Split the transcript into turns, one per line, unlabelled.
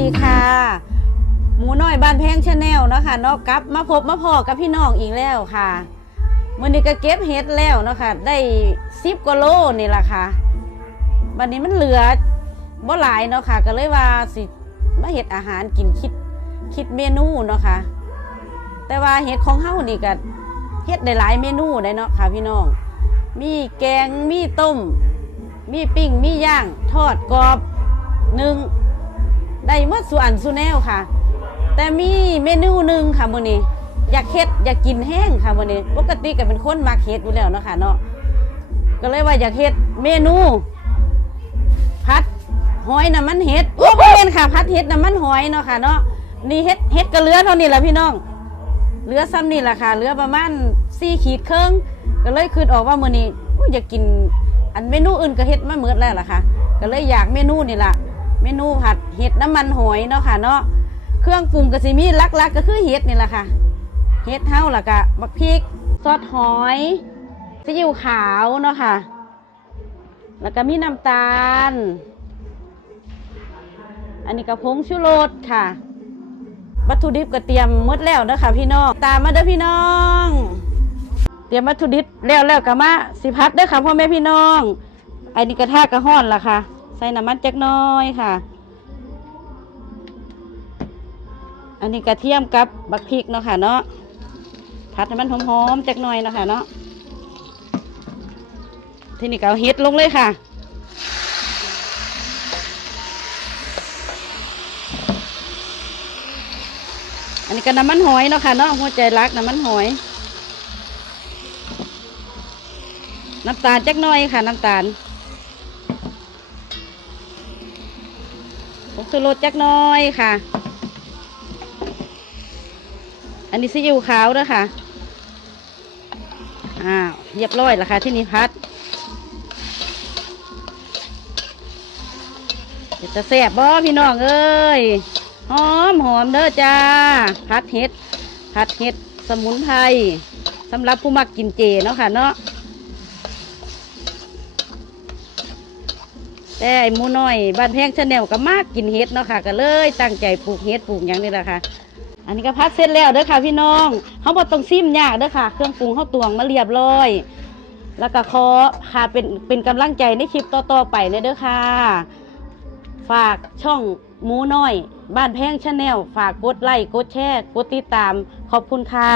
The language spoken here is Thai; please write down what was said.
ดีค่ะ หมูน้อยบ้านแพงชาแนลเนาะค่ะเนาะกลับมาพบมาพอกับพี่น้องอีกแล้วค่ะมื้อนี้ก็เก็บเห็ดแล้วเนาะค่ะ ได้10กว่าโลนี่แหละค่ะบัดนี้มันเหลือบ่หลายเนาะค่ะ ก็เลยว่าสิมาเฮ็ดอาหารกินคิดคิดเมนูเนาะค่ะ แต่ว่าเห็ดของเฮานี่ก็เฮ็ดได้หลายเมนูได้เนาะค่ะพี่น้อง มีแกงมีต้ม มีปิ้งมีย่าง ทอดกรอบหนึ่ง ได้หมดส่วนสุแนวค่ะ แต่มีเมนูหนึ่งค่ะมื้อนี้อยากเฮ็ดอยากกินแห้งค่ะมื้อนี้ปกติก็เป็นคนมักเฮ็ดอยู่แล้วเนาะค่ะเนาะก็เลยว่าอยากเฮ็ดเมนูพัดหอยน้ำมันเห็ดโอ้บ่แม่นค่ะพัดเห็ดน้ำมันหอยเนาะค่ะเนาะนี่เฮ็ดเฮ็ดก็เหลือเท่านี้แหละพี่น้องเหลือซ้ำนี่แหละค่ะเหลือประมาณสี่ขีดครึ่งก็เลยคืนออกว่ามื้อนี้อยอยากกินอันเมนูอื่นก็เฮ็ดมาเหมือนแล้วล่ะค่ะ ก็เลยอยากเมนูนี่ล่ะ เมนูผัดเห็ดน้ำมันหอยเนาะค่ะเนาะเครื่องปรุงก็สิมีลักๆกก็คือเห็ดนี่แหละค่ะเห็ดเฮาล่ะก็บักพริกซอสหอยซีอิ๊วขาวเนาะค่ะ แล้วก็มีน้ำตาล อันนี้ก็ผงชูรสค่ะ วัตถุดิบก็เตรียมหมดแล้วเด้อค่ะพี่น้อง ตามมาเด้อพี่น้อง เตรียมวัตถุดิบแล้วแล้วก็มาสิพัดเด้อค่ะพ่อแม่พี่น้อง อันนี้กระทะกระห้อนล่ะค่ะ ส่น้ำมันจักน้อยค่ะ อันนี้กระเทียมกับบักพริกเนาะค่ะเนาะผัดให้มันหอมๆจักหน่อยเนาะค่ะเนาะทีนี้ก็เอาเฮ็ดลงเลยค่ะอันนี้ก็น้ำมันหอยเนาะค่ะเนาะหัวใจรักน้ำมันหอย น้ำตาลจักน่อยค่ะน้ำตาล ผงชูรสจักน่อยค่ะ อันนี้ซีอิ๊วขาวด้วยค่ะอ้าวเรียบร้อยแล้วค่ะที่นี่พัดเดี๋ยวจะแซ่บบ่พี่น้องเอ้ยหอมหอมเด้อจ้าผัดเห็ดผัดเห็ดสมุนไพรสำหรับผู้มักกินเจเนาะค่ะเนาะ แต่ไอ้หมูน้อยบ้านแพงชาแนลก็มากกินเห็ดเนาะค่ะ ก็เลยตั้งใจปลูกเห็ดปลูกอย่างนี้แหละค่ะ อันนี้ก็พัดเสร็จแล้วเด้อค่ะ พี่น้องเขาบอกต้องซิมยากเด้อค่ะ เครื่องปรุงเขาตวงมาเรียบร้อย แล้วก็ขอค่ะเป็นเป็นกำลังใจในคลิปต่อๆไปเลยเด้อค่ะ ฝากช่องหมูน้อย บ้านแพงชาแนลฝากกดไลค์กดแชร์กดติดตามขอบคุณค่ะ